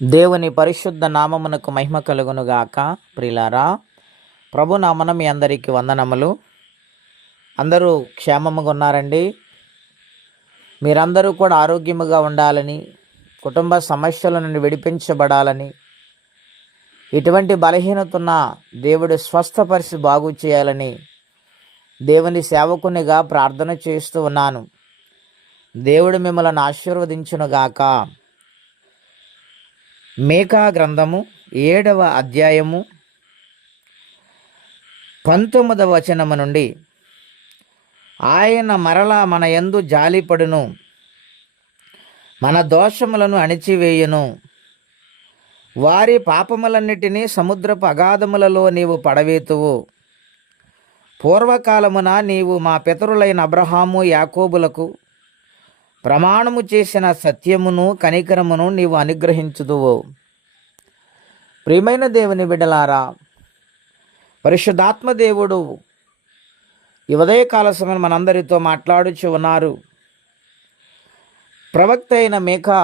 దేవుని పరిశుద్ధ నామమునకు మహిమ కలుగునుగాక. ప్రిలారా, ప్రభు నామన మీ అందరికీ వందనములు. అందరూ క్షేమముగా ఉన్నారండి. మీరందరూ కూడా ఆరోగ్యముగా ఉండాలని, కుటుంబ సమస్యల నుండి విడిపించబడాలని, ఇటువంటి బలహీనత ఉన్న దేవుడు స్వస్థపరిచి బాగు చేయాలని దేవుని సేవకునిగా ప్రార్థన చేస్తూ ఉన్నాను. దేవుడు మిమ్మల్ని ఆశీర్వదించునుగాక. మీకా గ్రంథము 7వ అధ్యాయము 19వ వచనము నుండి, ఆయన మరలా మన యందు జాలిపడును, మన దోషములను అణిచివేయును, వారి పాపములన్నిటినీ సముద్రపు అగాధములలో నీవు పడవేతువు. పూర్వకాలమున నీవు మా పితరులైన అబ్రహాము యాకోబులకు ప్రమాణము చేసిన సత్యమును కనికరమును నీవు అనుగ్రహించుదువు. ప్రియమైన దేవుని బిడ్డలారా, పరిశుద్ధాత్మ దేవుడు ఈ ఉదయకాల సమయం మనందరితో మాట్లాడుచు ఉన్నారు. ప్రవక్త అయిన మీకా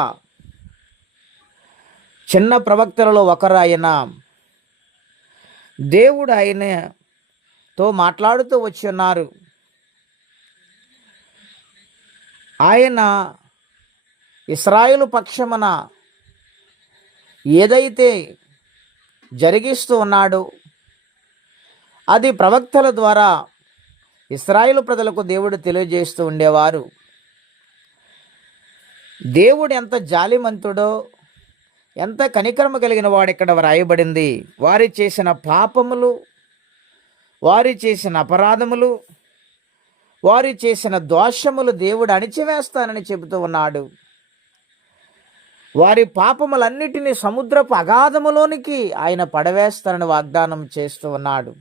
చిన్న ప్రవక్తలలో ఒకరు. దేవుడు ఆయనతో మాట్లాడుతూ వచ్చి ఉన్నారు. ఆయన ఇశ్రాయేలు పక్షమున ఏదైతే జరిగిస్తూ ఉన్నాడో అది ప్రవక్తల ద్వారా ఇశ్రాయేలు ప్రజలకు దేవుడు తెలియజేస్తూ ఉండేవారు. దేవుడు ఎంత జాలిమంతుడో, ఎంత కనికరము కలిగిన వాడు ఇక్కడ వ్రాయబడింది. వారు చేసిన పాపములు, వారు చేసిన అపరాధములు, వారు చేసిన దోషములు దేవుడు అణిచివేస్తానని చెబుతూ ఉన్నాడు. వారి పాపములన్నిటినీ సముద్రపు అగాధములోనికి ఆయన పడవేస్తానని వాగ్దానం చేస్తూ ఉన్నాడు.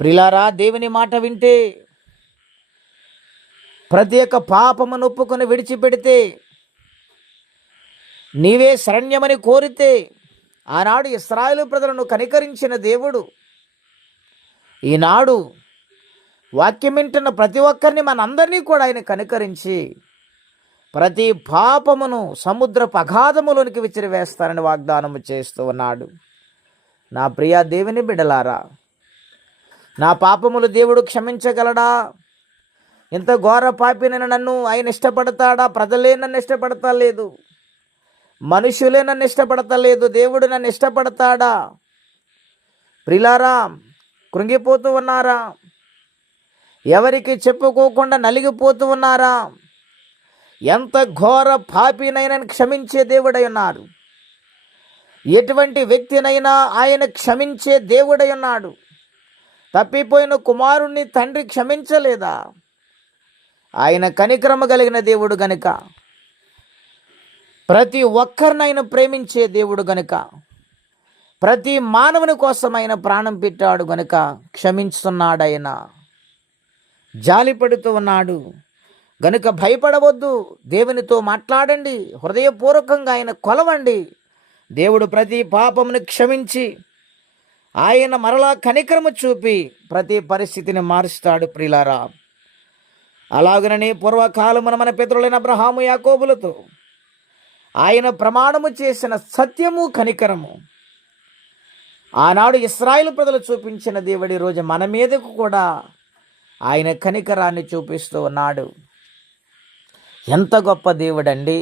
ప్రిలారా, దేవుని మాట వింటే, ప్రతి ఒక్క పాపమును ఒప్పుకొని విడిచిపెడితే, నీవే శరణ్యమని కోరితే, ఆనాడు ఇశ్రాయేలు ప్రజలను కనికరించిన దేవుడు ఈనాడు వాక్యం వింటున్న ప్రతి ఒక్కరిని మనందరినీ కూడా ఆయన కనికరించి ప్రతి పాపమును సముద్రపు అగాధములోనికి విసిరివేస్తానని వాగ్దానము చేస్తూ ఉన్నాడు. నా ప్రియ దేవుని బిడ్డలారా, నా పాపములు దేవుడు క్షమించగలడా? ఇంత ఘోర పాపినైన నన్ను ఆయన ఇష్టపడతాడా? ప్రజలే నన్ను ఇష్టపడతలేదు, మనుషులే నన్ను ఇష్టపడతలేదు, దేవుడు నన్ను ఇష్టపడతాడా? ప్రిలారా, కృంగిపోతూ ఉన్నారా? ఎవరికి చెప్పుకోకుండా నలిగిపోతూ ఉన్నారా? ఎంత ఘోర పాపినైనా క్షమించే దేవుడై ఉన్నారు. ఎటువంటి వ్యక్తినైనా ఆయన క్షమించే దేవుడై ఉన్నాడు. తప్పిపోయిన కుమారుణ్ణి తండ్రి క్షమించలేదా? ఆయన కనికరము కలిగిన దేవుడు గనుక, ప్రతి ఒక్కరినైనా ప్రేమించే దేవుడు గనుక, ప్రతి మానవుని కోసం ఆయన ప్రాణం పెట్టాడు గనుక క్షమించుతున్నాడు. ఆయన జాలిపడుతూ ఉన్నాడు గనుక భయపడవద్దు. దేవునితో మాట్లాడండి, హృదయపూర్వకంగా ఆయన కొలవండి. దేవుడు ప్రతి పాపమును క్షమించి ఆయన మరలా కనికరము చూపి ప్రతి పరిస్థితిని మారుస్తాడు. ప్రియులారా, అలాగనని పూర్వకాలమున మన పితరులైన అబ్రహాము యాకోబులతో ఆయన ప్రమాణము చేసిన సత్యము కనికరము ఆనాడు ఇశ్రాయేలు ప్రజలు చూపించిన దేవుడి రోజు మన మీదకు కూడా ఆయన కనికరాన్ని చూపిస్తూ ఉన్నాడు. ఎంత గొప్ప దేవుడండి!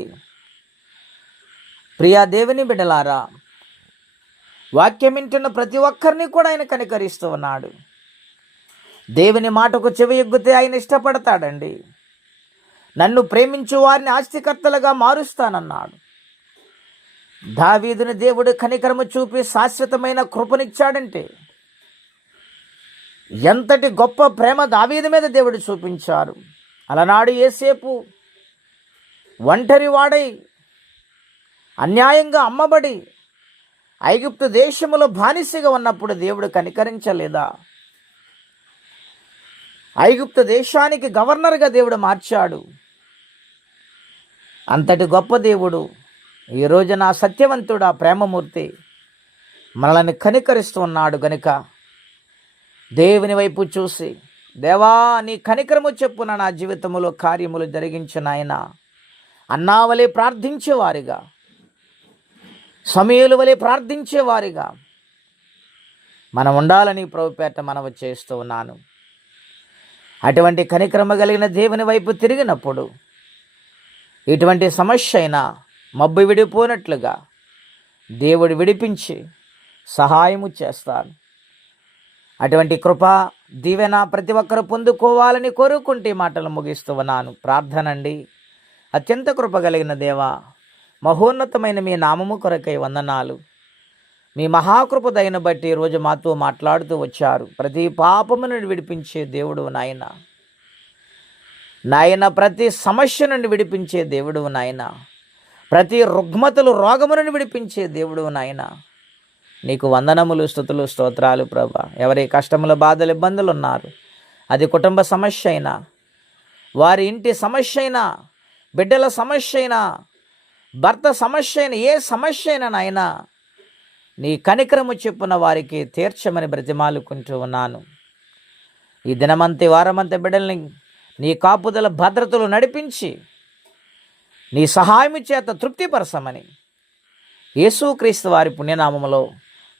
ప్రియా దేవుని బిడ్డలారా, వాక్యం వింటున్న ప్రతి ఒక్కరిని కూడా ఆయన కనికరిస్తూ ఉన్నాడు. దేవుని మాటకు చెవి ఎగ్గితే ఆయన ఇష్టపడతాడండి. నన్ను ప్రేమించు వారిని ఆస్తికర్తలుగా మారుస్తానన్నాడు. దావీదుని దేవుడు కనికరము చూపి శాశ్వతమైన కృపనిచ్చాడంటే ఎంతటి గొప్ప ప్రేమ దావీదు మీద దేవుడు చూపించారు. అలనాడు యోసేపు ఒంటరి వాడై అన్యాయంగా అమ్మబడి ఐగుప్తు దేశములో బానిసగా ఉన్నప్పుడు దేవుడు కనికరించలేదా? ఐగుప్తు దేశానికి గవర్నర్గా దేవుడు మార్చాడు. అంతటి గొప్ప దేవుడు ఈరోజు నా సత్యవంతుడు, ఆ ప్రేమమూర్తి మనల్ని కనికరిస్తూ ఉన్నాడు గనుక దేవుని వైపు చూసి, దేవా నీ కనికరము చెప్పున నా జీవితంలో కార్యములు జరిగించిన ఆయన అన్నావలే ప్రార్థించేవారిగా సమూయేలు వలె ప్రార్థించేవారిగా మనం ఉండాలని ప్రభుపేట మనవి చేస్తూ ఉన్నాను. అటువంటి కనికరమ కలిగిన దేవుని వైపు తిరిగినప్పుడు ఇటువంటి సమస్య అయినా మబ్బు విడిపోనట్లుగా దేవుడు విడిపించి సహాయము చేస్తాను. అటువంటి కృప దీవెన ప్రతి ఒక్కరు పొందుకోవాలని కోరుకుంటే మాటలు ముగిస్తూ ఉన్నాను. ప్రార్థనండి. అత్యంత కృప కలిగిన దేవా, మహోన్నతమైన మీ నామము కొరకై వందనాలు. మీ మహాకృప దయను బట్టి ఈరోజు మాతో మాట్లాడుతూ వచ్చారు. ప్రతి పాపము నుండి విడిపించే దేవుడు నాయన, ప్రతి సమస్య నుండి విడిపించే దేవుడు నాయన, ప్రతి రుగ్మతలు రోగము నుండి విడిపించే దేవుడు నాయన, నీకు వందనములు, స్తుతులు, స్తోత్రాలు ప్రభా. ఎవరి కష్టముల బాధలు ఇబ్బందులు ఉన్నారు, అది కుటుంబ సమస్య అయినా, వారి ఇంటి సమస్య అయినా, బిడ్డల సమస్య అయినా, భర్త సమస్య అయినా, ఏ సమస్య అయినా నాయనా నీ కనికరము చెప్పున వారికి తీర్చమని బ్రతిమాలుకుంటూ ఉన్నాను. ఈ దినమంతే వారమంతే బిడ్డల్ని నీ కాపుదల భద్రతలు నడిపించి నీ సహాయము చేత తృప్తిపరచమని యేసుక్రీస్తు వారి పుణ్యనామములో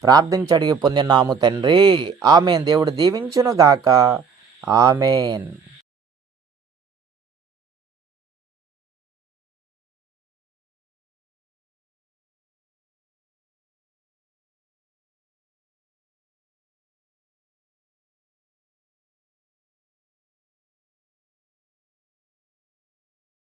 ప్రార్థించి అడిగి పొందినాము తండ్రి. ఆమెన్. దేవుడు దీవించును గాక. ఆమెన్.